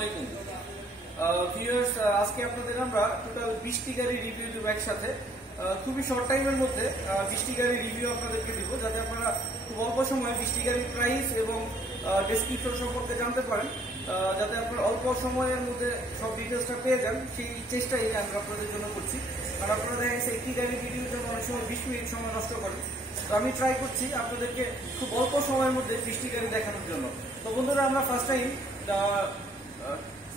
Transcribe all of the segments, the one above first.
আলাইকুম ভিউয়ার্স, আজকে আপনাদের আমরা টোটাল 20টি গাড়ি রিভিউ দেব একসাথে। খুবই শর্ট টাইমের মধ্যে 20টি গাড়ি রিভিউ আপনাদেরকে দিব, যাতে আপনারা খুব অল্প সময়ে 20টি গাড়ির প্রাইস এবং ডেসক্রিপশন সম্পর্কে জানতে পারেন, যাতে আপনারা অল্প সময়ের মধ্যে সব ডিটেলসটা পেয়ে যান। সেই চেষ্টাই আমরা আপনাদের জন্য করছি। আর আপনারা দেখা গেছে একটি গাড়ির ভিডিওর জন্য অনেক সময় 20 মিনিট সময় নষ্ট করেন, তো আমি ট্রাই করছি আপনাদেরকে খুব অল্প সময়ের মধ্যে 20টি গাড়ি দেখানোর জন্য। তো বন্ধুরা, আমরা first time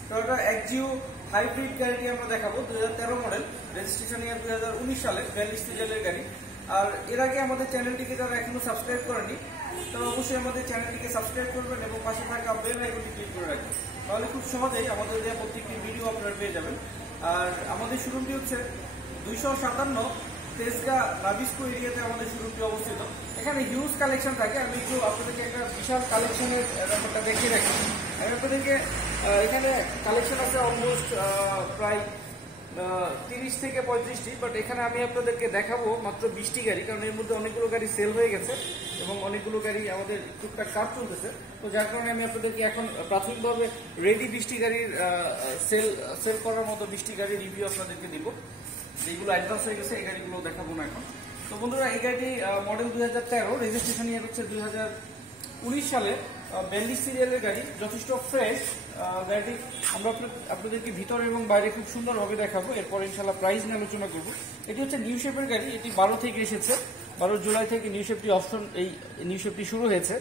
Toyota Axio hybrid গাড়িটি আমরা দেখাবো। 2013 মডেল, রেজিস্ট্রেশন ইয়ার 2019 সালে, 42 সিরিয়ালের গাড়ি। আর এর আগে আমাদের চ্যানেলটিকে যারা এখনো সাবস্ক্রাইব করেনি, তো অবশ্যই আমাদের চ্যানেলটিকে সাবস্ক্রাইব করবেন এবং পাশে থাকা বেল আইকনটি ক্লিক করে রাখবেন, তাহলে খুব সহজেই আমাদের দেওয়া প্রত্যেকটি ভিডিও আপনারা পেয়ে যাবেন। আর আমাদের শোরুমটি হচ্ছে 257 তেজগাঁ নাবিস্কো এরিয়াতে আমাদের শোরুমটি অবস্থিত। এখানে হিউজ কালেকশন থাকে। আমি একটু আপনাদেরকে একটা বিশাল কালেকশনের ব্যাপারটা দেখিয়ে রাখি। আমি আপনাদেরকে এখানে কালেকশন আছে অলমোস্ট প্রায় 30 থেকে 35টি, বাট এখানে আমি আপনাদেরকে দেখাবো মাত্র 20টি গাড়ি, কারণ এর মধ্যে অনেকগুলো গাড়ি সেল হয়ে গেছে এবং অনেকগুলো গাড়ি আমাদের টুকটাক কাজ চলতেছে। তো যার কারণে আমি আপনাদেরকে এখন প্রাথমিকভাবে রেডি 20টি গাড়ির সেল করার মতো 20টি গাড়ির রিভিউ আপনাদেরকে দিব। যেগুলো অ্যাডভান্স হয়ে গেছে এই গাড়িগুলো দেখাবো না এখন। তো বন্ধুরা, এই গাড়িটি মডেল 2013, রেজিস্ট্রেশন ইয়ার হচ্ছে 2019 সালে, 42 সিরিয়ালের গাড়ি, যথেষ্ট ফ্রেশ গাড়িটি। আমরা আপনাদেরকে ভিতর এবং বাইরে খুব সুন্দরভাবে দেখাবো, এরপর ইনশাল্লাহ প্রাইস নিয়ে আলোচনা করবো। এটি হচ্ছে নিউ শেপের গাড়ি। এটি 12 থেকে এসেছে, 12 জুলাই থেকে নিউ শেপটি অপশন, এই নিউ শেপটি শুরু হয়েছে।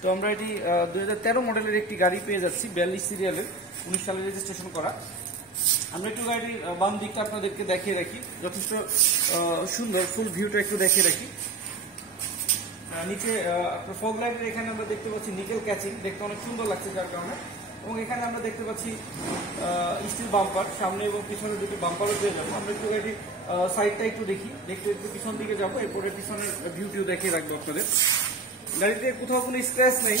তো আমরা এটি 2013 মডেলের একটি গাড়ি পেয়ে যাচ্ছি, 42 সিরিয়ালের, 19 সালে রেজিস্ট্রেশন করা। আমরা একটু গাড়ির বাম দিকটা আপনাদেরকে দেখিয়ে রাখি, যথেষ্ট সুন্দর, ফুল ভিউটা একটু দেখিয়ে রাখি। নিচে ফগ লাইটের এখানে আমরা দেখতে পাচ্ছি নিকেল ক্যাচিং, দেখতে অনেক সুন্দর লাগছে যার কারণে। এবং এখানে আমরা দেখতে পাচ্ছি স্টিল বাম্পার, সামনে এবং পিছনে দুটি বাম্পারও পেয়ে যাবো। আমরা একটু গাড়ির সাইডটা একটু দেখি, একটু পিছন দিকে যাবো, এরপরে পিছনের ভিউটিও দেখিয়ে রাখবো আপনাদের। গাড়িতে কোথাও কোনো স্ক্র্যাচ নেই,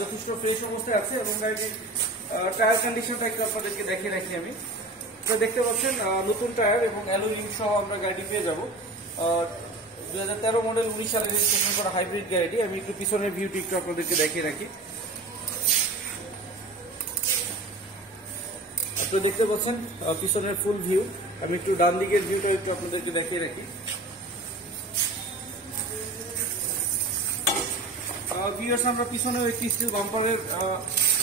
যথেষ্ট ফ্রেশ অবস্থায় আছে। এবং গাড়িটির টায়ার কন্ডিশনটা একটু আপনাদেরকে দেখিয়ে রাখি আমি। তো দেখতে পাচ্ছেন নতুন টায়ার এবং অ্যালয় রিং সহ আমরা গাড়ি পেয়ে যাবো। 2013 মডেল, 19 সালে রেজিস্ট্রেশন করা হাইব্রিড গাড়িটি। আমি একটু পিছনের ভিউটি একটু আপনাদেরকে দেখিয়ে রাখি। আপনারা দেখতে পাচ্ছেন পিছনের ফুল ভিউ। আমি একটু ডান দিকের ভিউটা একটু আপনাদেরকে দেখিয়ে রাখি। ভিউয়ার্স, আমরা পিছনেও একটি স্টিল বাম্পারের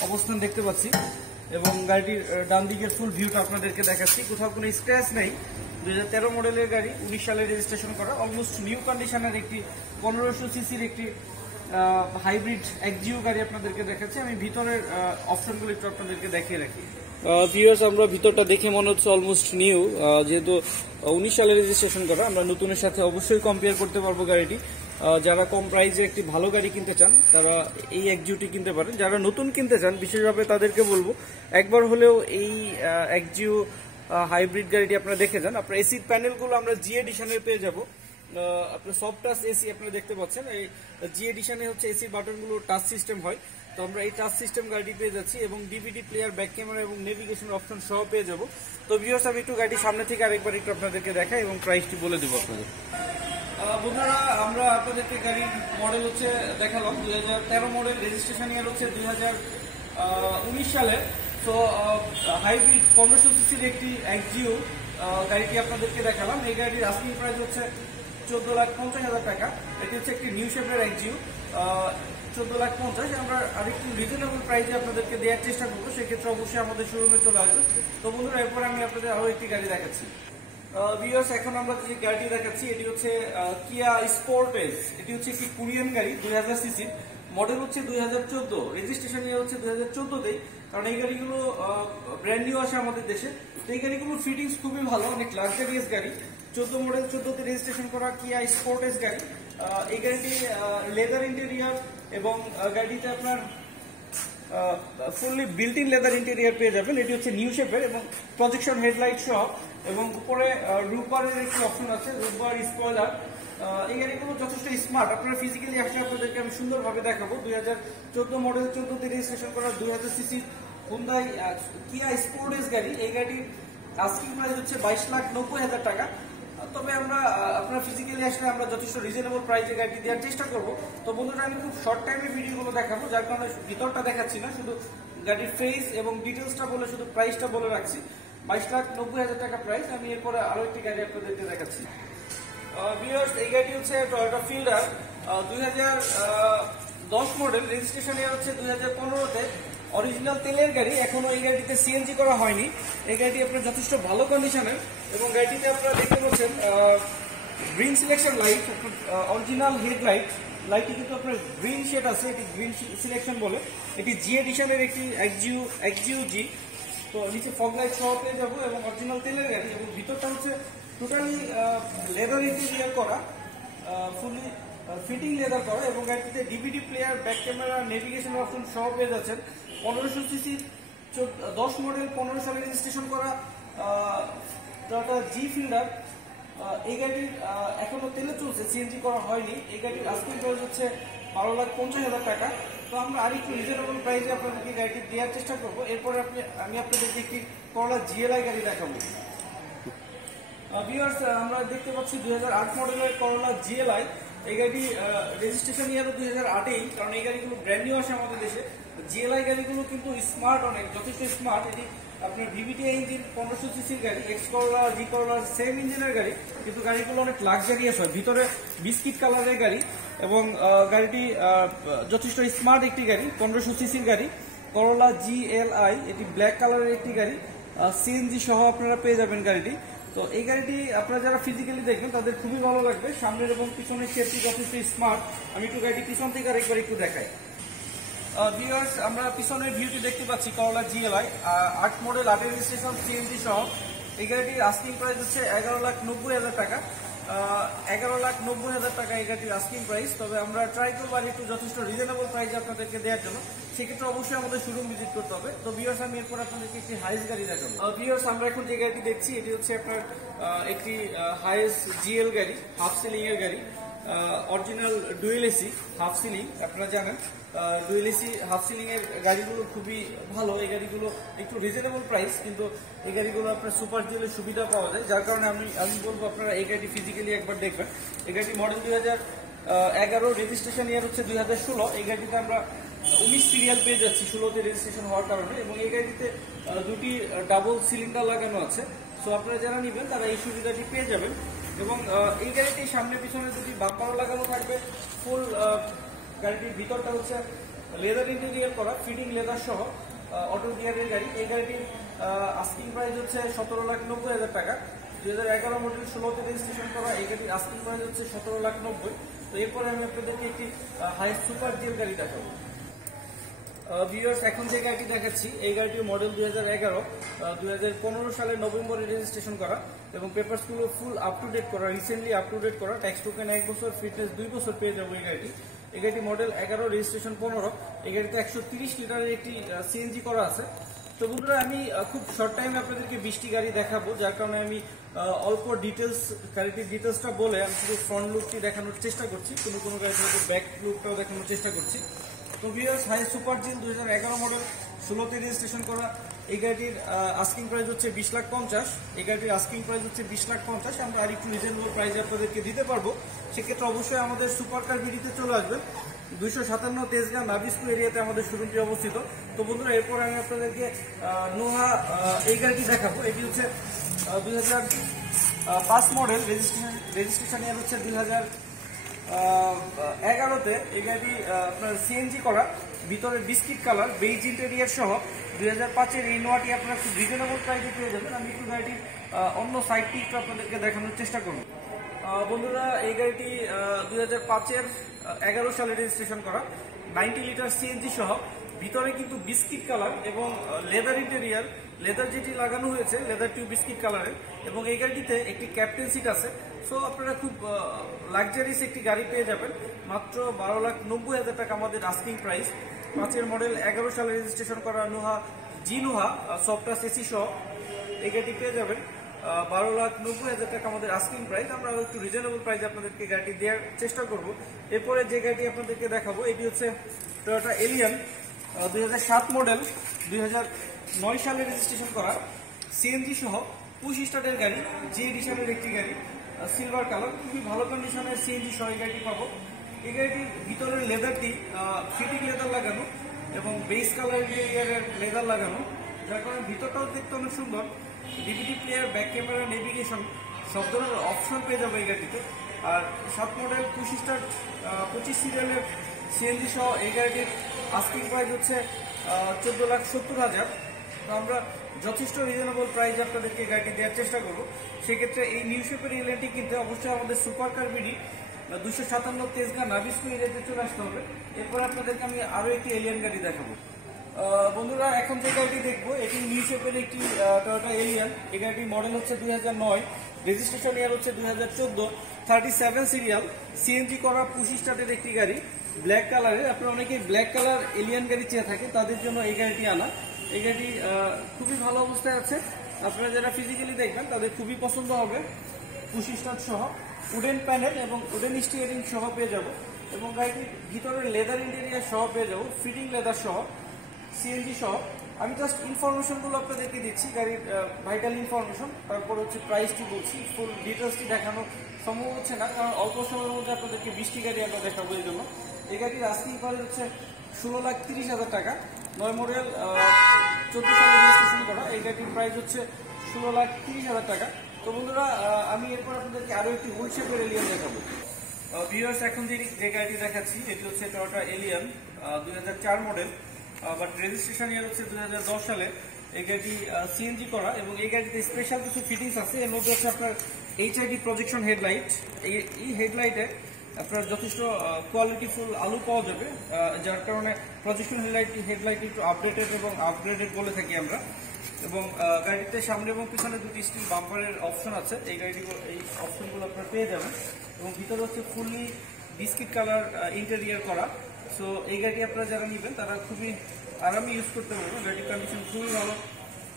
অবস্থান দেখতে পাচ্ছি এবং গাড়িটির ডান দিকের ফুল ভিউটা আপনাদেরকে দেখাচ্ছি। কোথাও কোনো স্ক্র্যাচ নেই। 2013 মডেলের গাড়ি, 19 সালে রেজিস্ট্রেশন করা, অলমোস্ট নিউ কন্ডিশনের একটি 1500 সিসির একটি হাইব্রিড এক্সজিও গাড়ি আপনাদেরকে দেখাচ্ছি। আমি ভিতরের অপশনগুলো একটু আপনাদেরকে দেখিয়ে রাখি। ভিউয়ার্স, আমরা ভিতরটা দেখে মনে হচ্ছে অলমোস্ট নিউ, যেহেতু 19 সালে রেজিস্ট্রেশন করা। আমরা নতুনের সাথে অবশ্যই কম্পেয়ার করতে পারবো গাড়িটি। যারা কম প্রাইসে একটি ভালো গাড়ি কিনতে চান তারা এই এক্সজিওটি কিনতে পারেন। যারা নতুন কিনতে চান বিশেষভাবে তাদেরকে বলবো একবার হলেও এই এক্সজিও হাইব্রিড গাড়িটি আপনারা দেখে যান। আপনার এসির প্যানেলগুলো আমরা জি এডিশনের পেয়ে যাবো। আপনার সফট টাচ এসি আপনারা দেখতে পাচ্ছেন। এই জি এডিশনে হচ্ছে এসির বাটনগুলো টাচ সিস্টেম হয়, তো আমরা এই টাচ সিস্টেম গাড়ি পেয়ে যাচ্ছি এবং ডিভিডি প্লেয়ার, ব্যাক ক্যামেরা এবং নেভিগেশন অপশন সহ পেয়ে যাবো। তো ভিউয়ার্স, আমি একটু গাড়ি সামনে থেকে আরেকবার একটু আপনাদেরকে দেখাই এবং প্রাইসটি বলে দেবো আপনাদের। বন্ধুরা, আমরা আপনাদেরকে গাড়ির মডেল হচ্ছে দেখালাম 2013 মডেল, রেজিস্ট্রেশন ইয়ার হচ্ছে 2019 সালে। তো হাইব্রিড 1500 সিসির একটি এক্সজিও গাড়িটি আপনাদেরকে দেখালাম। এই গাড়ির আস্কিং প্রাইস হচ্ছে 14,50,000 টাকা। এটি হচ্ছে একটি নিউ শেপের এক্সজিও, 14,50,000। আমরা আরেকটু রিজনেবল প্রাইসে আপনাদেরকে দেওয়ার চেষ্টা করবো, সেক্ষেত্রে অবশ্যই আমাদের শোরুমে চলে আসবে। তো বন্ধুরা, এরপরে আমি আপনাদের আরো একটি গাড়ি দেখাচ্ছি। ভিউয়ার্স, এখন আমরা যে গাড়িটি দেখাচ্ছি এটি হচ্ছে কিয়া স্পোর্টেজ। এটি হচ্ছে একটি কোরিয়ান গাড়ি, 2000 সিসি, মডেল হচ্ছে 2014, রেজিস্ট্রেশন ইয়ার হচ্ছে 2014তেই, কারণ এই গাড়িগুলো ব্র্যান্ড নিউ আসে আমাদের দেশে। তো এই গাড়িগুলোর ফিটিংস খুবই ভালো, অনেক লাক্সারিয়াস গাড়ি। 14 মডেল, 14তে রেজিস্ট্রেশন করা কিয়া স্পোর্টেজ গাড়ি। এই গাড়িটি লেদার ইন্টেরিয়ার এবং গাড়িতে আপনার fully built in leather interior পেয়ে যাবেন। এটি হচ্ছে নিউ শেপের এবং প্রজেকশন হেডলাইট সহ, এবং উপরে রুফবারের একটি অপশন আছে, রুফবার স্পয়লার। এই গাড়িগুলো যথেষ্ট স্মার্ট। আপনারা ফিজিক্যালি আসলে আপনাদেরকে আমি সুন্দরভাবে দেখাবো। 2014 মডেল, 14তে রেজিস্ট্রেশন করা 2000 সিসি হুন্ডাই কিয়া স্পোর্টেজ গাড়ি। এই গাড়ির আস্কিং প্রাইস হচ্ছে 22,90,000 টাকা। তবে আমরা আপনারা ফিজিক্যালি আসলে আমরা যথেষ্ট রিজনেবল প্রাইসে গাড়িটি দেওয়ার চেষ্টা করবো। তো বন্ধুরা, আমি খুব শর্ট টাইমে ভিডিওগুলো দেখাবো, যার কারণে ভিতরটা দেখাচ্ছি না, শুধু গাড়ির ফেস এবং ডিটেলসটা বলে শুধু প্রাইসটা বলে রাখছি, 22,90,000 টাকা প্রাইস। আমি এরপরে আরো একটি গাড়ি আপনাদেরকে দেখাচ্ছি। ভিউয়ার্স, এই গাড়ি হচ্ছে টয়োটা ফিল্ডার 2010 মডেল, রেজিস্ট্রেশন ইয়ার হচ্ছে 2015-তে, অরিজিনাল তেলের গাড়ি। এখনো এই গাড়িতে সিএনজি করা হয়নি। এই গাড়িটি আপনার যথেষ্ট ভালো কন্ডিশনের এবং গাড়িটিতে আপনারা দেখতে পাচ্ছেন green selection light, original headlight, লাইটটি কিন্তু আপনার গ্রিন শেড আছে, এটি গ্রিন সিলেকশন বলে। এটি জি এডিশনের একটি এক্সজিউ জি। তো নিচে ফগ লাইট সহ পেয়ে যাবো এবং অরিজিনাল তেলের গাড়ি এবং ভিতরটা হচ্ছে টোটালি লেদার ইন্টেরিয়র করা, ফুলি ফিটিং লেদার করা এবং গাড়িটিতে DVD player, back camera, navigation option সহ পেয়ে যাচ্ছেন। 1500 সিসি 10 মডেল, 15 সালে রেজিস্ট্রেশন করা টয়োটা জি ফিল্ডার। এই গাড়ির এখনো তেলে চলছে, সিএনজি করা হয়নি। এই গাড়ির আস্কিং প্রাইস হচ্ছে 12,50,000 টাকা। তো আমরা আরেকটু রিজনেবল প্রাইসে আপনাদেরকে গাড়িটি দেওয়ার চেষ্টা করবো। এরপরে আমি আপনাদেরকে একটি করলা জিএলআই গাড়ি দেখাবো। ভিউয়ার্স, আমরা দেখতে পাচ্ছি 2008 মডেলের করলা জিএলআই। এই গাড়ি রেজিস্ট্রেশন ইয়ারও 2008-এই, কারণ এই গাড়িগুলো ব্র্যান্ড নিউ আসে আমাদের দেশে। জিএলআই গাড়িগুলো কিন্তু স্মার্ট, অনেক যথেষ্ট স্মার্ট। এটি আপনার ভিভিটিআই ইঞ্জিন, 1500 সিসির গাড়ি, এক্স করলা, জি করলা সেম ইঞ্জিনের গাড়ি, কিন্তু গাড়িগুলো অনেক লাক্সারিয়াস হয়। ভিতরে বিস্কিট কালারের গাড়ি এবং গাড়িটি যথেষ্ট স্মার্ট একটি গাড়ি, 1500 সিসির গাড়ি করলা জিএলআই। এটি ব্ল্যাক কালারের একটি গাড়ি, সিএনজি সহ আপনারা পেয়ে যাবেন গাড়িটি। তো এই গাড়িটি আপনারা যারা ফিজিক্যালি দেখবেন তাদের খুবই ভালো লাগবে। সামনের এবং পিছনের শেপটি যথেষ্ট স্মার্ট। আমি একটু গাড়িটি পিছন থেকে আরেকবার একটু দেখাই। ভিউয়ার্স, আমরা পিছনের ভিউটি দেখতে পাচ্ছি করলা জিএলআই 8 মডেল, 8 রেজিস্ট্রেশন, সিএনজি সহ। এই গাড়িটির আস্কিং প্রাইস হচ্ছে 11,90,000 টাকা। 11,90,000 টাকা এই গাড়িটির আস্কিং প্রাইস। তবে আমরা ট্রাই করবো আর একটু যথেষ্ট রিজনেবল প্রাইস আপনাদেরকে দেওয়ার জন্য। সেক্ষেত্রে অবশ্যই আমাদের শোরুম ভিজিট করতে হবে। তো ভিউয়ার্স, আমি এরপর আপনাদেরকে একটি হাইস গাড়ি দেখাবো। ভিউয়ার্স, আমরা এখন যে গাড়িটি দেখছি এটি হচ্ছে আপনার একটি হাইস জিএল গাড়ি, হাফ সিলিং এর গাড়ি, original dual AC half ceiling. আপনারা জানেন ডুয়েল এসি হাফ সিলিং এর গাড়িগুলো খুবই ভালো। এই গাড়িগুলো একটু রিজনেবল প্রাইস, কিন্তু এই গাড়িগুলো আপনার সুপার ডিএলের সুবিধা পাওয়া যায়, যার কারণে আমি বলবো আপনারা এই গাড়িটি ফিজিক্যালি একবার দেখবেন। এই গাড়িটি মডেল 2011, রেজিস্ট্রেশন ইয়ার হচ্ছে 2016। এই গাড়িটিতে আমরা 19 সিরিয়াল পেয়ে যাচ্ছি 16তে রেজিস্ট্রেশন হওয়ার কারণে, এবং এই গাড়িতে দুটি ডাবল সিলিন্ডার লাগানো আছে। সো আপনারা যারা নেবেন তারা এই সুবিধাটি পেয়ে যাবেন। এবং এই গাড়িটির সামনে পিছনে দুটি বাম্পারও লাগানো থাকবে। ফুল গাড়িটির ভিতরটা হচ্ছে লেদার ইন্টেরিয়র করা, ফিটিং লেদার সহ অটো গিয়ারের গাড়ি। এই গাড়িটির আস্কিং প্রাইস হচ্ছে 17,90,000 টাকা। 2011 মডেল, 16তে রেজিস্ট্রেশন করা। এই গাড়ির আস্কিং প্রাইস হচ্ছে 17,90,000। তো এরপরে আমি আপনাদেরকে একটি হাই সুপার জিএল গাড়ি দেখাবো। ভিউয়ার্স, এখন যে গাড়িটি দেখাচ্ছি এই গাড়িটির মডেল 2011, 2015 সালের নভেম্বরে রেজিস্ট্রেশন করা এবং পেপারসগুলো ফুল আপ টু ডেট করা, রিসেন্টলি আপ টু ডেট করা। ট্যাক্স টোকেন 1 বছর, ফিটনেস 2 বছর পেয়ে যাবো এই গাড়িটি। এই গাড়িটি মডেল 11, রেজিস্ট্রেশন 15। এই গাড়িতে 130 লিটারের একটি সিএনজি করা আছে। তো বন্ধুরা, আমি খুব শর্ট টাইমে আপনাদেরকে 20টি গাড়ি দেখাবো, যার কারণে আমি অল্প ডিটেলস, গাড়িটির ডিটেলসটা বলে আমি শুধু ফ্রন্ট লুকটি দেখানোর চেষ্টা করছি, কোনো গাড়িতে ব্যাক লুকটাও দেখানোর চেষ্টা করছি। তো viewers, hi super GL 2011 model, 16তে রেজিস্ট্রেশন করা। এই গাড়িটির আস্কিং প্রাইস হচ্ছে 20,50,000। এই গাড়িটির আস্কিং প্রাইস হচ্ছে 20,50,000। আমরা আর একটু রিজনেবল প্রাইসে আপনাদেরকে দিতে পারবো। সেক্ষেত্রে অবশ্যই আমাদের সুপার কার ভিডিওতে চলে আসবেন। 257 তেজগাঁ নাবিস্কু এরিয়াতে আমাদের শোরুমটি অবস্থিত। তো বন্ধুরা, এরপর আমি আপনাদেরকে নোহা এই গাড়িটি দেখাবো। এটি হচ্ছে 2005 মডেল, রেজিস্ট্রেশন ইয়ার হচ্ছে 2011-তে। এই গাড়িটি আপনার সিএনজি করা, ভিতরে বিস্কিট কালার, বেইজ ইন্টেরিয়র সহ। 2005-এর এই নোয়াটি আপনারা খুব রিজনেবল প্রাইসে পেয়ে যাবেন। আমি একটু গাড়িটির অন্য সাইডটি একটু আপনাদেরকে দেখানোর চেষ্টা করব। বন্ধুরা, এই গাড়িটি 2005-এর 11 সালে রেজিস্ট্রেশন করা, 90 লিটার সিএনজি সহ। ভিতরে কিন্তু বিস্কিট কালার এবং লেদার ইন্টেরিয়র, লেদার যেটি লাগানো হয়েছে লেদার টিউব বিস্কিট কালারের। এবং এই গাড়িটিতে একটি ক্যাপ্টেন সিট আছে। সো আপনারা খুব লাক্সারিয়াস একটি গাড়ি পেয়ে যাবেন মাত্র 12,90,000 টাকা আমাদের আস্কিং প্রাইস। 5-এর মডেল, 11 সালে রেজিস্ট্রেশন করা নোহা সফটওয়্যার এসি সহ এই গাড়িটি পেয়ে যাবেন 12,90,000 টাকা আমাদের আস্কিং প্রাইস। আমরা একটু রিজনেবল প্রাইস আপনাদেরকে গাড়িটি দেওয়ার চেষ্টা করব। এরপরে যে গাড়িটি আপনাদেরকে দেখাবো এটি হচ্ছে টয়োটা এলিয়ন, 2007 মডেল, 2009 সালে রেজিস্ট্রেশন করা, সিএনজি সহ, পুশ স্টার্টের গাড়ি, জি এডিশনের একটি গাড়ি, সিলভার কালার, খুবই ভালো কন্ডিশনের সিএনজি সহ এই গাড়িটি পাবো। এই গাড়িটির ভিতরের লেদারটি ফিটিং লেদার লাগানো, এবং বেস কালার ইন্টেরিয়ারের লেদার লাগানো, যার কারণে ভিতরটাও দেখতে অনেক সুন্দর। DVD player, back camera, navigation সব ধরনের অপশন পেয়ে যাবে এই গাড়িতে। আর 7 মডেল 25 স্টার 25 সিরিয়ালের সিএনজি সহ এই গাড়িটির আস্কিং প্রাইস হচ্ছে 14,70,000। তো আমরা যথেষ্ট রিজনেবল প্রাইস আপনাদেরকে গাড়িটি দেওয়ার চেষ্টা করবো। সেক্ষেত্রে এই নিউ শেপের এলিয়ানটি কিনতে অবশ্যই আমাদের super car BD 257 Tejgaon Nabisco এরিয়াতে চলে আসতে হবে। এরপর আপনাদেরকে আমি আরো একটি এলিয়ান গাড়ি দেখাবো। বন্ধুরা, এখন যে গাড়িটি দেখবো এটি নিউ শেপের একটি টয়োটা এলিয়ান। এই গাড়িটির মডেল হচ্ছে 2009, রেজিস্ট্রেশন ইয়ার হচ্ছে 2014, 37 সিরিয়াল, সিএনজি করা 25 স্টার্টের একটি গাড়ি, ব্ল্যাক কালারের। আপনারা অনেকেই ব্ল্যাক কালার এলিয়ান গাড়ি চেয়ে থাকে, তাদের জন্য এই গাড়িটি আনা। এই গাড়িটি খুবই ভালো অবস্থায় আছে। আপনারা যারা ফিজিক্যালি দেখবেন তাদের খুবই পছন্দ হবে। 25 স্টার্ট সহ উডেন প্যানেল এবং উডেন স্টিয়ারিং সহ পেয়ে যাব, এবং গাড়িটির ভিতরে লেদার ইন্টেরিয়ার সহ পেয়ে যাবো, ফিটিং লেদার সহ, সিএনজি সহ। আমি জাস্ট ইনফরমেশনগুলো আপনাদেরকে দিচ্ছি, গাড়ির ভাইটাল ইনফরমেশন। তারপর হচ্ছে প্রাইসটি বলছি, ফুল ডিটেলসটি দেখানো সম্ভব হচ্ছে না, কারণ অল্প সময়ের মধ্যে আপনাদেরকে 20টি গাড়ি আমরা দেখাবো। এই জন্য এই গাড়ির আস্কিং প্রাইস হচ্ছে 16,30,000 টাকা। 9 মডেল 14 সালে রেজিস্ট্রেশন করা। এই গাড়িটির প্রাইস হচ্ছে 16,30,000 টাকা। তো বন্ধুরা, আমি এরপর আপনাদেরকে আরো একটি হুইল শেপের এলিয়ান দেখাবো। ভিউয়ার্স, এখন যে গাড়িটি দেখাচ্ছি এটি হচ্ছে Toyota alien 2004 model, but registration ইয়ার হচ্ছে 2010 সালে। এই গাড়িটি সিএনজি করা, এবং এই গাড়িতে স্পেশাল কিছু ফিটিংস আছে। এর মধ্যে হচ্ছে আপনার এইচআইডি প্রজেকশন হেডলাইট। এই হেডলাইটে আপনার যথেষ্ট কোয়ালিটিফুল আলো পাওয়া যাবে, যার কারণে প্রজেকশন হেডলাইট একটু আপডেটেড এবং আপগ্রেডেড বলে থাকি আমরা। এবং গাড়িতে সামনে এবং পিছনে দুটি স্টিল বাম্পারের অপশন আছে। এই অপশনগুলো আপনারা পেয়ে যাবেন, এবং ভিতরে হচ্ছে ফুললি বিস্কিট কালার ইন্টেরিয়ার করা। সো এই গাড়ি আপনারা যারা নেবেন তারা খুবই আরামে ইউজ করতে পারবেন। গাড়ির কন্ডিশন খুবই ভালো।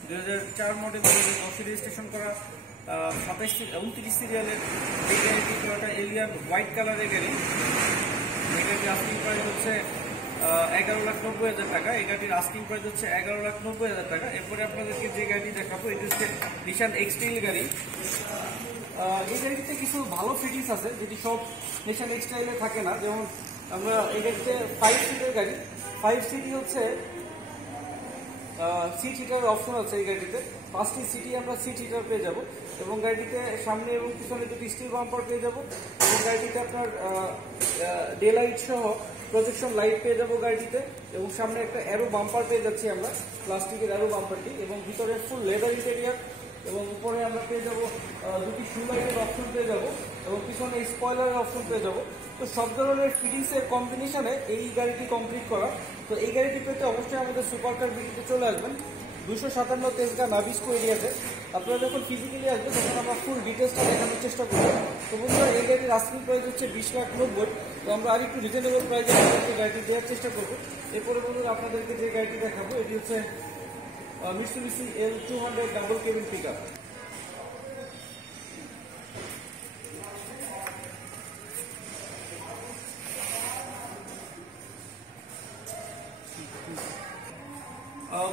2004 মডেল, 2010 রেজিস্ট্রেশন করা, 29 সিরিয়ালের এই গাড়িটি টয়োটা এলিয়ান হোয়াইট কালারের গাড়ি। এই গাড়ির আস্কিং প্রাইস হচ্ছে 11,90,000 টাকা। এই গাড়ির আস্কিং প্রাইস হচ্ছে 11,90,000 টাকা। এরপরে আপনাদেরকে যে গাড়িটি দেখাবো এটি হচ্ছে নিশান এক্সটাইল গাড়ি। এই গাড়িতে কিছু ভালো ফিটিংস আছে যেটি সব নিশান এক্সটাইলে থাকে না। যেমন আমরা এই গাড়িতে 5 সিটের গাড়ি, 5 সিটই হচ্ছে সিট হিটার অপশন আছে। এই গাড়িতে 5টি সিটই আমরা সিট হিটার পেয়ে যাব, এবং গাড়িটিতে সামনে এবং পিছনে দুটি স্টিল বাম্পার পেয়ে যাব, এবং গাড়িটিতে আপনার ডে লাইট সহ প্রজেকশন লাইট পেয়ে যাবো গাড়িটিতে, এবং সামনে একটা অ্যারো বাম্পার পেয়ে যাচ্ছি আমরা, প্লাস্টিকের অ্যারো বাম্পারটি, এবং ভিতরে ফুল লেদার ইন্টেরিয়ার, এবং উপরে আমরা পেয়ে যাবো দুটি শু লাইটের অপশন পেয়ে যাবো, এবং পিছনে স্পয়লারের অপশন পেয়ে যাবো। তো সব ধরনের ফিটিংসের কম্বিনেশনে এই গাড়িটি কমপ্লিট করা। তো এই গাড়িটি পেতে অবশ্যই আমাদের সুপার কার বিডিতে চলে আসবেন 257 তেজগাঁ নাবিস্কো এরিয়াতে। আপনারা যখন ফিজিক্যালি আসবেন তখন আমরা ফুল ডিটেলসটা দেখানোর চেষ্টা করব। তো বন্ধুরা, এই গাড়ির আস্কিং প্রাইস হচ্ছে 20,90,000। তো আমরা আর একটু রিজনেবল প্রাইসে আপনাদেরকে গাড়িটি দেওয়ার চেষ্টা করবো। এরপরে বন্ধুরা, আপনাদেরকে যে গাড়িটি দেখাবো এটি হচ্ছে Mitsubishi L200 double cabin pickup.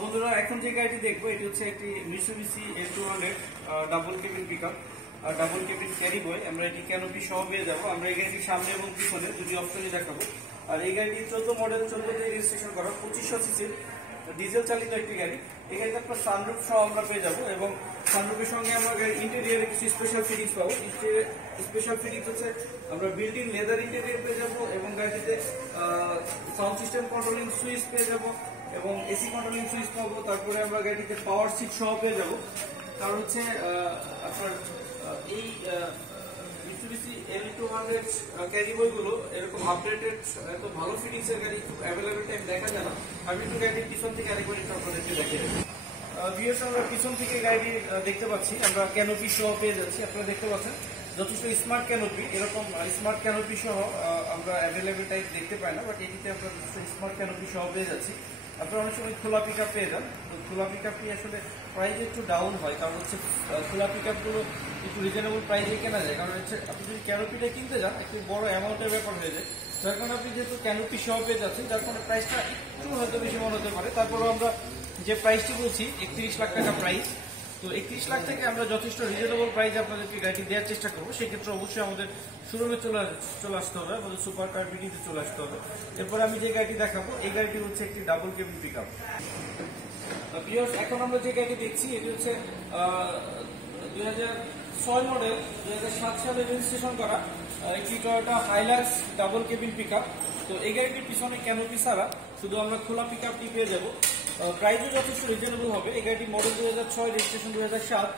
বন্ধুরা, এখন যে গাড়িটি দেখবো এটি হচ্ছে একটি Mitsubishi L200 double cabin pickup, double cabin carry boy. আমরা এটি ক্যানোপি সহ পেয়ে যাবো। আমরা এই গাড়িটির সামনে এবং পিছনে দুটি অপশনই দেখাবো। আর এই গাড়িটি 14 মডেল, 14তে রেজিস্ট্রেশন করা, 2500 সিসির ডিজেল চালিত একটি গাড়ি। এই গাড়িতে আপনার সানরুফ সহ আমরা পেয়ে যাবো, এবং সানরুফের সঙ্গে আমরা গাড়ির ইন্টেরিয়ারে কিছু স্পেশাল ফিটিংস পাবো। স্পেশাল ফিটিংস হচ্ছে আমরা বিল্ট ইন লেদার ইন্টেরিয়ার পেয়ে যাবো, এবং গাড়িটিতে সাউন্ড সিস্টেম কন্ট্রোলিং সুইচ পেয়ে যাবো, এবং এসি কন্ট্রোলিং সুইচ পাবো। তারপরে আমরা গাড়িতে পাওয়ার সিট সহ পেয়ে যাবো। কারণ হচ্ছে আপনার এই মিৎসুবিশি L200 ক্যারি বইগুলো এরকম আপডেটেড এত ভালো ফিটিংস এর গাড়ি খুব অ্যাভেলেবল টাইম দেখা যায় না। আমি একটু গাড়ির পিছন থেকে আরেকবার একটু আপনাদেরকে দেখিয়ে দেবো। ভিউয়ার্স, আমরা পিছন থেকে গাড়ি দেখতে পাচ্ছি, আমরা ক্যানোপি সহ পেয়ে যাচ্ছি। আপনারা দেখতে পাচ্ছেন যথেষ্ট স্মার্ট ক্যানোপি। এরকম স্মার্ট ক্যানোপি সহ আমরা অ্যাভেলেবল টাইপ দেখতে পাই না, বাট এটিতে আমরা স্মার্ট ক্যানোপি সহ পেয়ে যাচ্ছি। আপনারা অনেক সময় খোলা পিক আপ পেয়ে যান। তো খোলা পিক আপটি আসলে প্রাইস একটু ডাউন হয়, কারণ হচ্ছে খোলা পিক আপগুলো একটু রিজনেবল প্রাইসে কেনা যায়। কারণ হচ্ছে আপনি যদি ক্যানোপিটা কিনতে যান একটু বড় অ্যামাউন্টের ব্যাপার হয়ে যায়, যার কারণে আপনি যেহেতু ক্যানোপি সহ পেয়ে যাচ্ছেন, যার কারণে প্রাইসটা একটু হয়তো বেশি মনে হতে পারে। তারপরেও আমরা যে প্রাইসটি বলছি 31 লাখ টাকা প্রাইস, তো 31 লাখ থেকে আমরা যথেষ্ট রিজনেবল প্রাইসে আপনাদেরকে গাড়িটি দেওয়ার চেষ্টা করবো। সেক্ষেত্রে অবশ্যই আমাদের শোরুমে চলে আসতে হবে, আমাদের সুপার কার বিডিতে চলে আসতে হবে। এরপর আমি যে গাড়িটি দেখাবো, এই গাড়িটি হচ্ছে একটি ডাবল কেবিন পিক আপ। এখন আমরা যে গাড়িটি দেখছি এটি হচ্ছে 2006 মডেল, 2007 সালে রেজিস্ট্রেশন করা একটি Toyota Hilux double cabin pickup. তো এই গাড়িটির পিছনে ক্যানোপি ছাড়া শুধু আমরা খোলা পিক আপটি পেয়ে যাবো। প্রাইসও যথেষ্ট রিজনেবল হবে। এই গাড়িটি মডেল 2006, রেজিস্ট্রেশন 2007।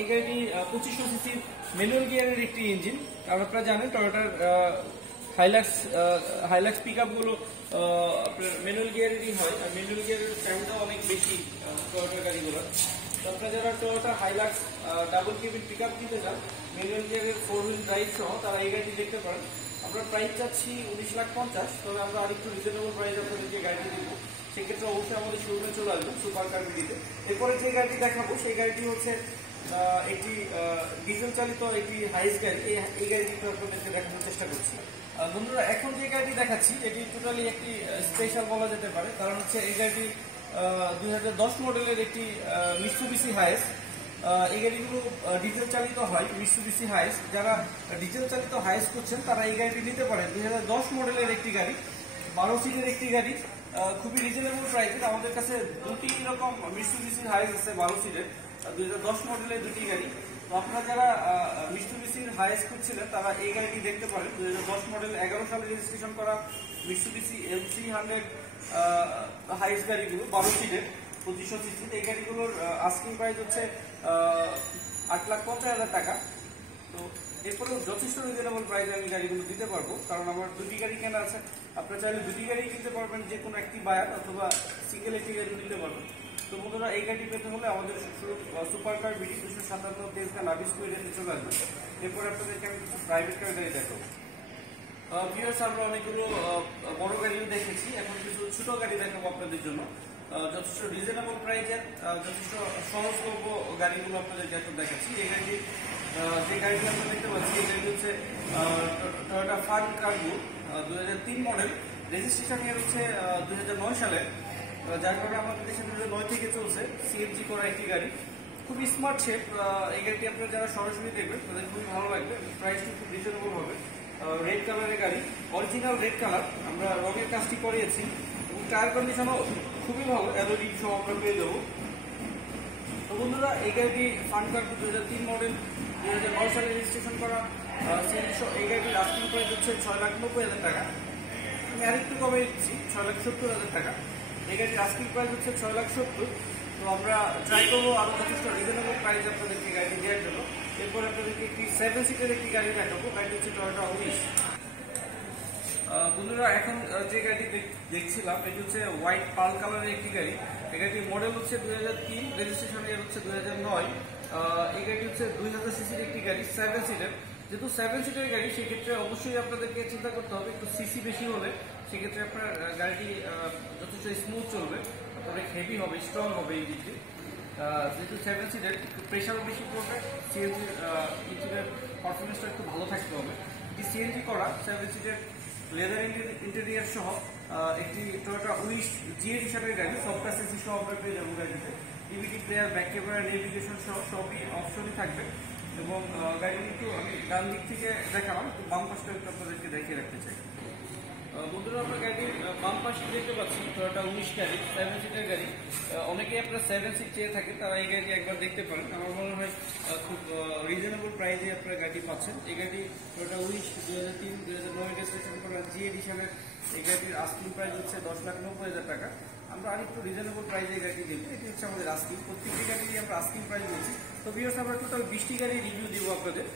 এই গাড়িটি 2500 সিসির ম্যানুয়াল গিয়ারের একটি ইঞ্জিন। আর আপনারা জানেন টয়োটার হাইলাক্স পিক আপগুলো ম্যানুয়াল গিয়ারেরই হয়, আর ম্যানুয়াল গিয়ারের চাহিদা অনেক বেশি টয়োটার গাড়িগুলো। তো আপনারা যারা Toyota Hilux double cabin pickup কিনতে চান ম্যানুয়াল গিয়ারের 4 হুইল ড্রাইভ সহ, তারা এই গাড়িটি দেখতে পারেন। আমরা প্রাইস চাচ্ছি 19,50,000, তবে আমরা আরেকটু রিজনেবল প্রাইস আপনাদেরকে গাড়িটি দেবো। সেক্ষেত্রে অবশ্যই আমাদের শোরুমে চলে আসবেন সুপার কার বিডিতে। এরপরে যে গাড়িটি দেখাবো সেই গাড়িটি হচ্ছে একটি ডিজেল চালিত একটি হাইস গাড়ি। এই গাড়িটি আপনাদেরকে দেখানোর চেষ্টা করছি। বন্ধুরা, এখন যে গাড়িটি দেখাচ্ছি এটি টোটালি একটি স্পেশাল বলা যেতে পারে, কারণ হচ্ছে এই গাড়িটি 2010 মডেলের একটি মিৎসুবিশি হাইস। এই গাড়িগুলো ডিজেল চালিত হয়, মিৎসুবিশি হাইস। যারা ডিজেল চালিত হাইস করছেন তারা এই গাড়িটি নিতে পারেন। 2010 মডেলের একটি গাড়ি, 12 সিটের একটি গাড়ি, খুবই রিজনেবল প্রাইসে। আমাদের কাছে দুটি রকম মিৎসুবিশি হাইস আছে 12 সিটের, 2010 মডেলের দুটি গাড়ি। তো আপনারা যারা মিৎসুবিশির হাইস খুঁজছিলেন তারা এই গাড়িটি দেখতে পারেন। 2010 মডেল, 11 সালে রেজিস্ট্রেশন করা মিৎসুবিশি L300 হাইস গাড়িগুলো 12 সিটের 2500 সিসি। এই গাড়িগুলোর আস্কিং প্রাইস হচ্ছে 8,50,000 টাকা। তো এরপরেও যথেষ্ট রিজনেবল প্রাইসে আমি গাড়িগুলো দিতে পারবো, কারণ আমার দুটি গাড়ি কেনা আছে। আপনারা চাইলে দুটি গাড়ি কিনতে পারবেন, যে কোনো একটি বায়ার, অথবা সিঙ্গেল একটি গাড়ি নিতে পারবেন। তো বন্ধুরা, এই গাড়ি পেতে হলে আমাদের সুপার কার বিডি 257 তেজগাঁ নাবিস কুইরেতে চলে আসবেন। এরপর আপনাদেরকে আমি কিছু প্রাইভেট কার গাড়ি দেখাবো। ভিউয়ার্স, আমরা অনেকগুলো বড় গাড়িও দেখেছি, এখন কিছু ছোট গাড়ি দেখাবো আপনাদের জন্য। যথেষ্ট রিজনেবল প্রাইসের যথেষ্ট সহজলভ্য গাড়িগুলো আপনাদেরকে এখন দেখাচ্ছি। এই গাড়ি যে গাড়িটি আমরা দেখতে পাচ্ছি এই গাড়ি হচ্ছে Toyota fun cargo 2003 model, registration ইয়ার হচ্ছে 2009 সালে, যার কারণে আমাদের দেশে 2009 থেকে চলছে। সিএনজি করা একটি গাড়ি, খুবই স্মার্ট শেপ। এই গাড়িটি আপনারা যারা সরাসরি দেখবেন তাদের খুবই ভালো লাগবে, প্রাইসটি খুব রিজনেবল হবে। রেড কালারের গাড়ি, অরিজিনাল রেড কালার, আমরা রঙের কাজটি করিয়েছি এবং টায়ার কন্ডিশনও খুবই ভালো, অ্যালয় সহ আমরা পেয়ে যাবো। তো বন্ধুরা, এই গাড়িটি ফান কার্গো 2003 মডেল, 2009 সালে রেজিস্ট্রেশন করা। এই গাড়িটির আস্কিং প্রাইস হচ্ছে 6,90,000 টাকা। আমি আরেকটু কমে দিচ্ছি, 6,70,000 টাকা। এই গাড়ির আস্কিং প্রাইস হচ্ছে 6,70,000। তো আমরা ট্রাই করবো আরো যথেষ্ট রিজনেবল প্রাইস আপনাদেরকে গাড়ি দেওয়ার জন্য। এরপর আপনাদেরকে একটি 7 সিটের একটি গাড়ি দেখাবো, গাড়িটি হচ্ছে টয়োটা উনিশ। বন্ধুরা, এখন যে গাড়ি দেখছিলাম এটি হচ্ছে হোয়াইট পার্ল কালারের একটি গাড়ি। এই গাড়িটির মডেল হচ্ছে 2003, রেজিস্ট্রেশন ইয়ার হচ্ছে 2009। এই গাড়িটি হচ্ছে 2000 সিসির একটি গাড়ি, 7 সিটের। যেহেতু 7 সিটের গাড়ি, সেক্ষেত্রে অবশ্যই আপনাদেরকে চিন্তা করতে হবে একটু সিসি বেশি হলে সেক্ষেত্রে আপনার গাড়িটি যথেষ্ট স্মুথ চলবে, অনেক হেভি হবে, স্ট্রং হবে এই দিকটি। যেহেতু 7 সিটের, একটু প্রেশারও বেশি পড়বে, সিএনজির ইঞ্জিনের পারফরমেন্সটা একটু ভালো থাকতে হবে। এটি সিএনজি করা 7 সিটের লেদার ইন্টেরিয়ার সহ একটি টয়োটা উনিশ জিএ হিসাবের গাড়ি, সফটওয়্যার সিসি সহ আমরা পেয়ে যাবো গাড়িতে। DVD player, back camera, navigation সহ সবই অপশনই থাকবে। এবং গাড়িটি একটু আমি ডান দিক থেকে দেখালাম, একটু বাম পাশটা একটু আপনাদেরকে দেখিয়ে রাখতে চাই। বন্ধুরা, আমরা গাড়ির বাম পাশে দেখতে পাচ্ছি টয়োটা উনিশ গাড়ি, 7 সিটের গাড়ি। অনেকেই আপনারা 7 সিট চেয়ে থাকেন, তারা এই গাড়িটি একবার দেখতে পারেন। আমার মনে হয় খুব রিজনেবল প্রাইসে আপনারা গাড়ি পাচ্ছেন। এই গাড়ি টয়োটা উনিশ 2003, 2009 রেজিস্ট্রেশন করা জিএ হিসাবে। এই গাড়িটির আস্কিং প্রাইস হচ্ছে 10,90,000 টাকা। আমরা আরেকটু রিজনেবল প্রাইসে এই গাড়িটি দেবো, এটি হচ্ছে আমাদের আস্কিং। প্রত্যেকটি গাড়িরই আমরা আস্কিং প্রাইস বলছি। তো ভিউয়ার্স, আমরা টোটাল 20টি গাড়ি রিভিউ দিব আপনাদের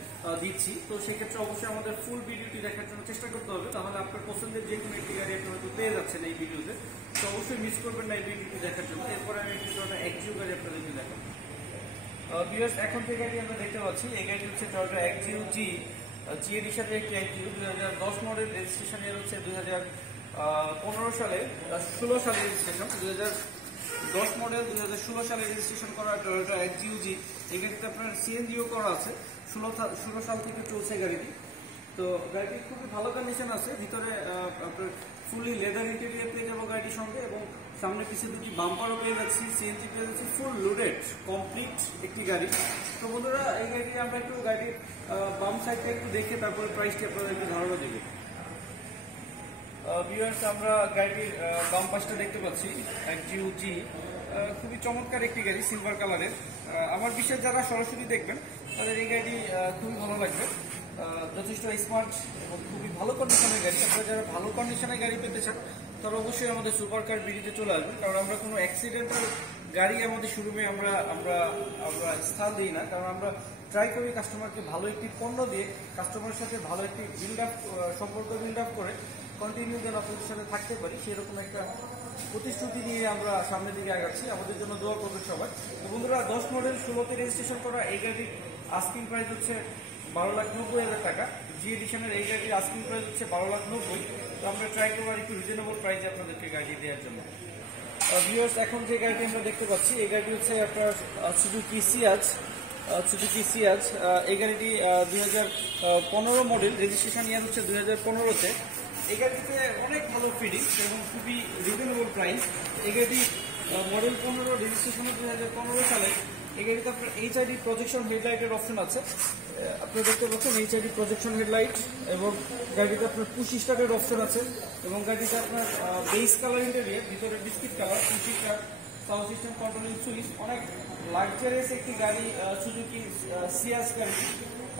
দিচ্ছি। তো সেক্ষেত্রে অবশ্যই আমাদের ফুল ভিডিওটি দেখার জন্য চেষ্টা করতে হবে, তাহলে আপনার পছন্দের যে কোনো একটি গাড়ি আপনি হয়তো পেয়ে যাচ্ছেন এই ভিডিওতে। তো অবশ্যই মিস করবেন না এই ভিডিওটি দেখার জন্য। এরপরে আমি একটি টয়োটা এক্সিও গাড়ি আপনাদেরকে দেখাবো। ভিউয়ার্স, এখন যে গাড়ি আমরা দেখতে পাচ্ছি এই গাড়িটি হচ্ছে টয়োটা এক্সিও জি হিসাবে একটি এক্সিও, 2010 মডেল, রেজিস্ট্রেশন এর হচ্ছে 2015 সালে, 16 সালে রেজিস্ট্রেশন, 2010 মডেল, 2016 সালে রেজিস্ট্রেশন করা টয়োটা এক্সিও জি। এই গাড়িতে আপনার সিএনজিও করা আছে, 16 সাল থেকে চলছে গাড়িটি। তো গাড়িটি খুবই ভালো কন্ডিশন আছে, ভিতরে আপনার ফুললি লেদার ইন্টেরিয়র পেয়ে যাবো গাড়িটির সঙ্গে, এবং সামনে পিছিয়ে দুটি বাম্পারও পেয়ে যাচ্ছি, সিএনজি পেয়ে যাচ্ছি, ফুল লোডেড কমপ্লিট একটি গাড়ি। তো বন্ধুরা এই গাড়িটি আমরা একটু গাড়ির বাম সাইডটা একটু দেখে তারপরে প্রাইসটি আপনাদের একটু ধারণা দেবে। ভিউয়ার্স, আমরা গাড়িটির বাম পাশটা দেখতে পাচ্ছি একজিউজি, খুবই চমৎকার একটি গাড়ি সিলভার কালারের। আমার বিশ্বাস যারা সরাসরি দেখবেন তাদের এই গাড়িটি খুবই ভালো লাগবে, যথেষ্ট স্মার্ট এবং খুবই ভালো কন্ডিশনের গাড়ি। আপনারা যারা ভালো কন্ডিশনের গাড়ি পেতে চান তারা অবশ্যই আমাদের সুপার কার বিডিতে চলে আসবেন, কারণ আমরা কোনো অ্যাক্সিডেন্টাল গাড়ি আমাদের শোরুমে আমরা আমরা আমরা স্থান দিই না, কারণ আমরা ট্রাই করি কাস্টমারকে ভালো একটি পণ্য দিয়ে কাস্টমারের সাথে ভালো একটি সম্পর্ক বিল্ড আপ করে কন্টিনিউ যেন আপনাদের সাথে থাকতে পারি, সেরকম একটা প্রতিশ্রুতি নিয়ে আমরা সামনের দিকে আগাচ্ছি। আমাদের জন্য দোয়া করবেন সবাই। তো বন্ধুরা, 10 মডেল 16তে রেজিস্ট্রেশন করা এই গাড়ির আস্কিং প্রাইস হচ্ছে 12,90,000 টাকা। জি এডিশনের এই গাড়ির আস্কিং প্রাইস হচ্ছে 12,90,000। তো আমরা ট্রাই করবো একটু রিজনেবল প্রাইসে আপনাদেরকে গাড়ি দেওয়ার জন্য। ভিউয়ার্স, এখন যে গাড়িটি আমরা দেখতে পাচ্ছি এই গাড়িটি হচ্ছে আপনার সুজুকি সিয়াজ। এই গাড়িটি 2015 মডেল, রেজিস্ট্রেশন ইয়ার হচ্ছে 2015-তে। এই গাড়িতে অনেক ভালো ফিটিংস এবং খুবই রিজনেবল প্রাইস। এই গাড়িটি মডেল 15, রেজিস্ট্রেশন 2015 সালে। এই গাড়িতে আপনার এইচআইডি প্রজেকশন হেডলাইটের অপশন আছে, আপনারা দেখতে পাচ্ছেন এইচআইডি প্রজেকশন হেডলাইট, এবং গাড়িতে আপনার পুশ স্টার্টের অপশন আছে, এবং গাড়িতে আপনার বেস কালার ইন্টেরিয়র, ভিতরে biscuit colour, push start, sound system, controlling switch, অনেক লাক্সারিয়াস একটি গাড়ি সুজুকি সিয়াজ গাড়ি।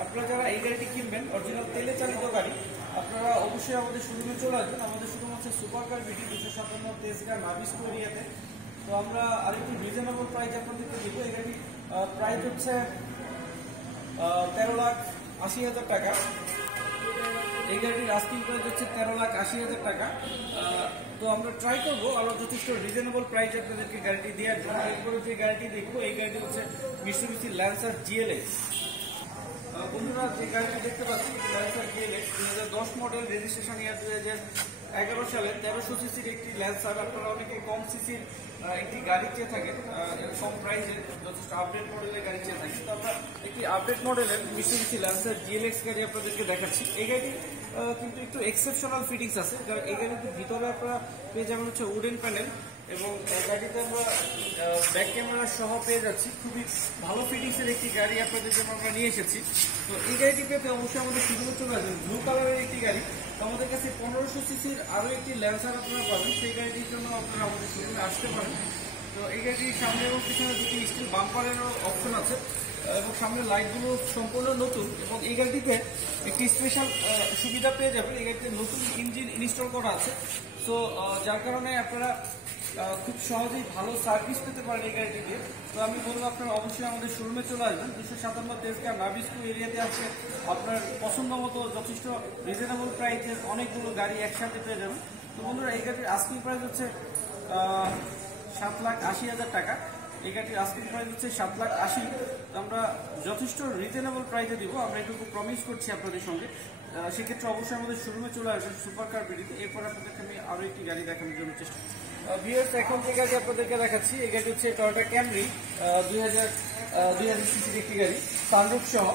আপনারা যারা এই গাড়িটি কিনবেন অরিজিনাল তেলে চালিত গাড়ি, আপনারা অবশ্যই আমাদের শোরুমে চলে আসবেন। আমাদের শোরুম হচ্ছে super car BD 257 Tejgaon Nabisco এরিয়াতে। তো আমরা আরেকটু রিজনেবল প্রাইস আপনাদেরকে দেবো। এই গাড়ির প্রাইস হচ্ছে 13,80,000 টাকা। এই গাড়িটির আস্কিং প্রাইস হচ্ছে 13,80,000 টাকা। তো আমরা ট্রাই করবো আরো যথেষ্ট রিজনেবল প্রাইস আপনাদেরকে গাড়িটি দেওয়ার জন্য। এরপরে যে গাড়িটি দেখবো এই গাড়িটি হচ্ছে মিৎসুবিশি ল্যান্সার জিএলএক্স। বন্ধুরা, যে গাড়িটি দেখতে পাচ্ছি ল্যান্সার জিএলএক্স 2010 মডেল, রেজিস্ট্রেশন ইয়ার 2011 সালে, 1300 সিসির একটি ল্যান্সার। আপনারা অনেকে কম সিসির একটি গাড়ি চেয়ে থাকেন, কম প্রাইসে যথেষ্ট আপডেট মডেলের গাড়ি চেয়ে থাকেন। তো আমরা একটি আপডেট মডেলের মিৎসুবিশি ল্যান্সার জিএলএক্স গাড়ি আপনাদেরকে দেখাচ্ছি। এই গাড়ি কিন্তু একটু এক্সেপশনাল ফিটিংস আছে। এই গাড়িটির ভিতরে আপনারা পেয়ে যাবেন হচ্ছে উডেন প্যানেল, এবং গাড়িতে আমরা ব্যাক ক্যামেরা সহ পেয়ে যাচ্ছি। খুবই ভালো ফিটিংসের একটি গাড়ি আপনাদের জন্য আমরা নিয়ে এসেছি। তো এই গাড়িটি পেতে অবশ্যই আমাদের শুরু চলে আসবেন। ব্লু কালারের একটি গাড়ি, আমাদের কাছে 1500 সিসির আরও একটি ল্যান্সার আপনারা পাবেন। সেই গাড়িটির জন্য আপনারা আমাদের শোরুমে আসতে পারেন। তো এই গাড়িটির সামনে এবং পিছনে দুটি স্টিল বাম্পারেরও অপশন আছে, এবং সামনের লাইটগুলো সম্পূর্ণ নতুন। এবং এই গাড়িটিতে একটি স্পেশাল সুবিধা পেয়ে যাবেন, এই গাড়িতে নতুন ইঞ্জিন ইনস্টল করা আছে। তো যার কারণে আপনারা খুব সহজেই ভালো সার্ভিস পেতে পারেন এই গাড়িটি দিয়ে। তো আমি বলবো আপনারা অবশ্যই আমাদের শোরুমে চলে আসবেন। 257 তেজগাঁ নাবিস্কো এরিয়াতে আছে। আপনার পছন্দ মতো যথেষ্ট রিজনেবল প্রাইসের অনেকগুলো গাড়ি একসাথে পেয়ে যাবেন। তো বন্ধুরা, এই গাড়ির আস্কিং প্রাইস হচ্ছে 7,80,000 টাকা। এই গাড়ির আস্কিং প্রাইস হচ্ছে 7,80,000। আমরা যথেষ্ট রিজনেবল প্রাইসে দিব, আমরা এটুকু প্রমিস করছি আপনাদের সঙ্গে। সেক্ষেত্রে অবশ্যই আমাদের শোরুমে চলে আসবেন সুপার কার বিডিতে। এরপর আপনাদেরকে আমি আরও একটি গাড়ি দেখানোর জন্য চেষ্টা করছি। ভিউয়ার্স, এখন যে গাড়ি আপনাদেরকে দেখাচ্ছি এই গাড়ি হচ্ছে টয়োটা ক্যামরি 2000 সিসির একটি গাড়ি, সানরুফ সহ।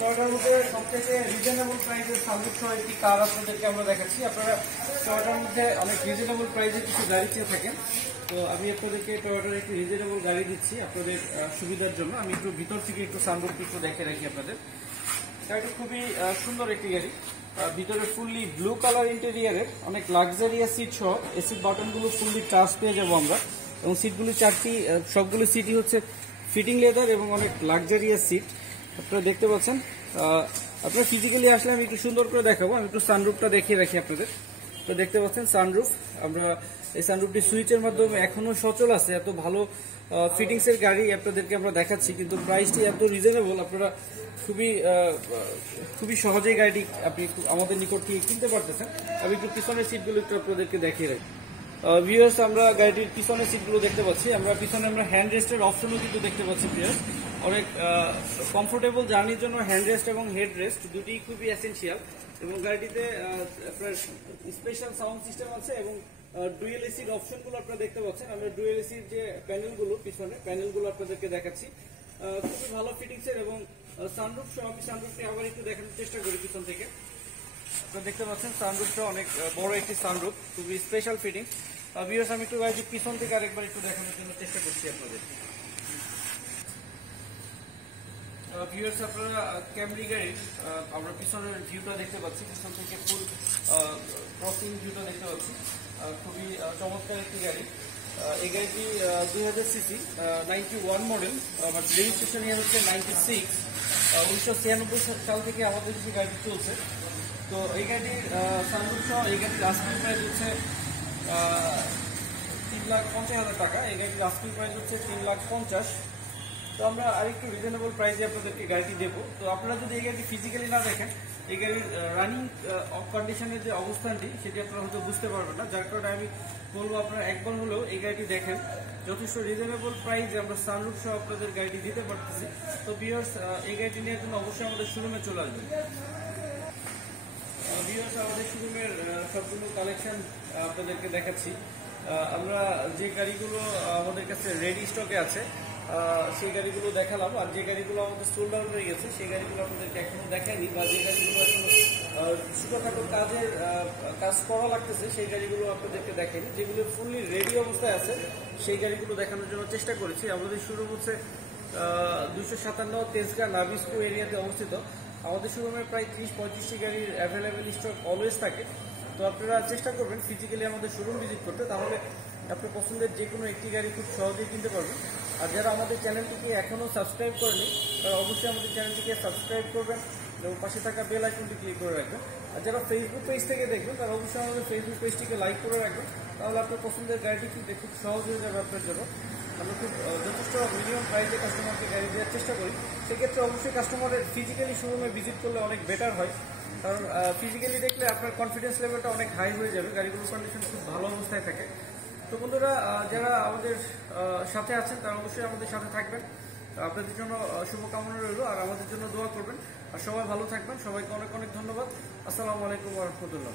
টয়োটার মধ্যে সবথেকে রিজনেবল প্রাইসের সানরুফ সহ একটি কার আপনাদেরকে আমরা দেখাচ্ছি। আপনারা টয়োটার মধ্যে অনেক রিজনেবল প্রাইসে কিছু গাড়ি চেয়ে থাকেন, তো আমি আপনাদেরকে টয়োটার একটি রিজনেবল গাড়ি দিচ্ছি আপনাদের সুবিধার জন্য। আমি একটু ভিতর থেকে একটু সানরুফ একটু দেখে রাখি আপনাদের। গাড়িটি খুবই সুন্দর একটি গাড়ি, ভিতরে ফুললি ব্লু কালার ইন্টেরিয়ারের, অনেক লাক্সারিয়াস সিট সহ। এসি বাটনগুলো ফুললি টাচ পেয়ে যাবো আমরা, এবং সিটগুলি সবগুলো সিটই হচ্ছে ফিটিং লেদার এবং অনেক লাক্সারিয়াস সিট আপনারা দেখতে পাচ্ছেন। আপনারা ফিজিক্যালি আসলে আমি একটু সুন্দর করে দেখাবো। আমি একটু সানরুফটা দেখিয়ে রাখি আপনাদের। তো দেখতে পাচ্ছেন সানরুফ, আমরা এই সানরুফটি সুইচের মাধ্যমে এখনো সচল আছে। এত ভালো ফিটিংসের গাড়ি আপনাদেরকে আমরা দেখাচ্ছি, কিন্তু প্রাইসটি এত রিজনেবল, আপনারা খুবই সহজেই গাড়িটি আপনি আমাদের নিকট থেকে কিনতে পারতেছেন। আমি একটু পিছনের সিটগুলো একটু আপনাদেরকে দেখিয়ে রাখি। ভিউয়ার্স, আমরা গাড়িটির পিছনের সিটগুলো দেখতে পাচ্ছি। পিছনে আমরা হ্যান্ড রেস্টের অপশনও কিন্তু দেখতে পাচ্ছি। ভিউয়ার্স, অনেক কমফোর্টেবল জার্নির জন্য হ্যান্ড রেস্ট এবং হেড রেস্ট দুটি খুবই এসেনশিয়াল। এবং গাড়িটিতে আপনার স্পেশাল সাউন্ড সিস্টেম আছে, এবং ডুয়েল এসির অপশনগুলো আপনারা দেখতে পাচ্ছেন। আমরা ডুয়েল এসির যে প্যানেলগুলো, পিছনে প্যানেলগুলো আপনাদেরকে দেখাচ্ছি। খুবই ভালো ফিটিংসের, এবং সানরুফ সহ। আমি সানরুফটি আবার একটু দেখানোর চেষ্টা করি পিছন থেকে। আপনারা দেখতে পাচ্ছেন সানরুফটা অনেক বড় একটি সানরুফ, খুবই স্পেশাল ফিটিং। ভিউয়ার্স, আমি একটু গাড়িটির পিছন থেকে আরেকবার একটু দেখানোর জন্য চেষ্টা করছি আপনাদের। ভিউয়ার্স, আপনারা ক্যামরি গাড়ির আমরা পিছনের ভিউটা দেখতে পাচ্ছি, পিছন থেকে ফুল ক্রসিং ভিউটা দেখতে পাচ্ছি। খুবই চমৎকার একটি গাড়ি। এই গাড়িটি 2000 সিসি 91 মডেল, বাট রেজিস্ট্রেশন ইয়ার হচ্ছে 96। 1996 সাল থেকে আমাদের দেশে গাড়িটি চলছে। তো এই গাড়িটির সানরুফ সহ এই গাড়ির আস্কিং প্রাইস হচ্ছে 3,50,000 টাকা। এই গাড়িটির আস্কিং প্রাইস হচ্ছে 3,50,000। তো আমরা আরেকটু রিজনেবল প্রাইসে আপনাদেরকে গাড়িটি দেবো। তো আপনারা যদি এই গাড়িটি ফিজিক্যালি না দেখেন, এই গাড়ির রানিং কন্ডিশনের যে অবস্থানটি সেটি আপনারা হয়তো বুঝতে পারবেন না, যার কারণে আমি বলবো আপনারা একবার হলেও এই গাড়িটি দেখেন। যথেষ্ট রিজনেবল প্রাইসে আমরা সানরুফ সহ আপনাদের গাড়িটি দিতে পারতেছি। তো ভিউয়ার্স, এই গাড়িটি নেওয়ার জন্য অবশ্যই আমাদের শোরুমে চলে আসবেন। ভিউয়ার্স, আমাদের শোরুমের সবগুলো কালেকশন আপনাদেরকে দেখাচ্ছি। আমরা যে গাড়িগুলো আমাদের কাছে রেডি স্টকে আছে সেই গাড়িগুলো দেখালাম, আর যে গাড়িগুলো আমাদের সোল্ড আউট হয়ে গেছে সেই গাড়িগুলো আপনাদেরকে এখনো দেখাইনি, বা যে গাড়িগুলো এখনো ছোটখাটো কাজ করা লাগতেছে সেই গাড়িগুলো আপনাদেরকে দেখাইনি। যেগুলো ফুললি রেডি অবস্থায় আছে সেই গাড়িগুলো দেখানোর জন্য চেষ্টা করেছি। আমাদের শোরুম হচ্ছে 257 তেজগাঁ নাবিস্কো এরিয়াতে অবস্থিত। আমাদের শোরুমে প্রায় 30-35টি গাড়ির অ্যাভেলেবেল স্টক অলওয়েজ থাকে। তো আপনারা চেষ্টা করবেন ফিজিক্যালি আমাদের শোরুম ভিজিট করতে, তাহলে আপনার পছন্দের যে কোনো একটি গাড়ি খুব সহজেই কিনতে পারবেন। আর যারা আমাদের চ্যানেলটিকে এখনও সাবস্ক্রাইব করেনি তারা অবশ্যই আমাদের চ্যানেলটিকে সাবস্ক্রাইব করবেন এবং পাশে থাকা বেল আইকনটি ক্লিক করে রাখবেন। আর যারা ফেসবুক পেজ থেকে দেখবেন তারা অবশ্যই আমাদের ফেসবুক পেজটিকে লাইক করে রাখবেন, তাহলে আপনার পছন্দের গাড়িটি কিনতে খুব সহজ হয়ে যাবে আপনার জন্য। আমরা খুব যথেষ্ট মিনিমাম প্রাইসে কাস্টমারকে গাড়ি দেওয়ার চেষ্টা করি। সেক্ষেত্রে অবশ্যই কাস্টমারের ফিজিক্যালি শোরুমে ভিজিট করলে অনেক বেটার হয়, কারণ ফিজিক্যালি দেখলে আপনার কনফিডেন্স লেভেলটা অনেক হাই হয়ে যাবে, গাড়িগুলোর কন্ডিশন খুব ভালো অবস্থায় থাকে। তো বন্ধুরা, যারা আমাদের সাথে আছেন তারা অবশ্যই আমাদের সাথে থাকবেন। আপনাদের জন্য শুভকামনা রইল, আর আমাদের জন্য দোয়া করবেন। আর সবাই ভালো থাকবেন। সবাইকে অনেক অনেক ধন্যবাদ। আসসালামু আলাইকুম ওয়া রাহমাতুল্লাহ।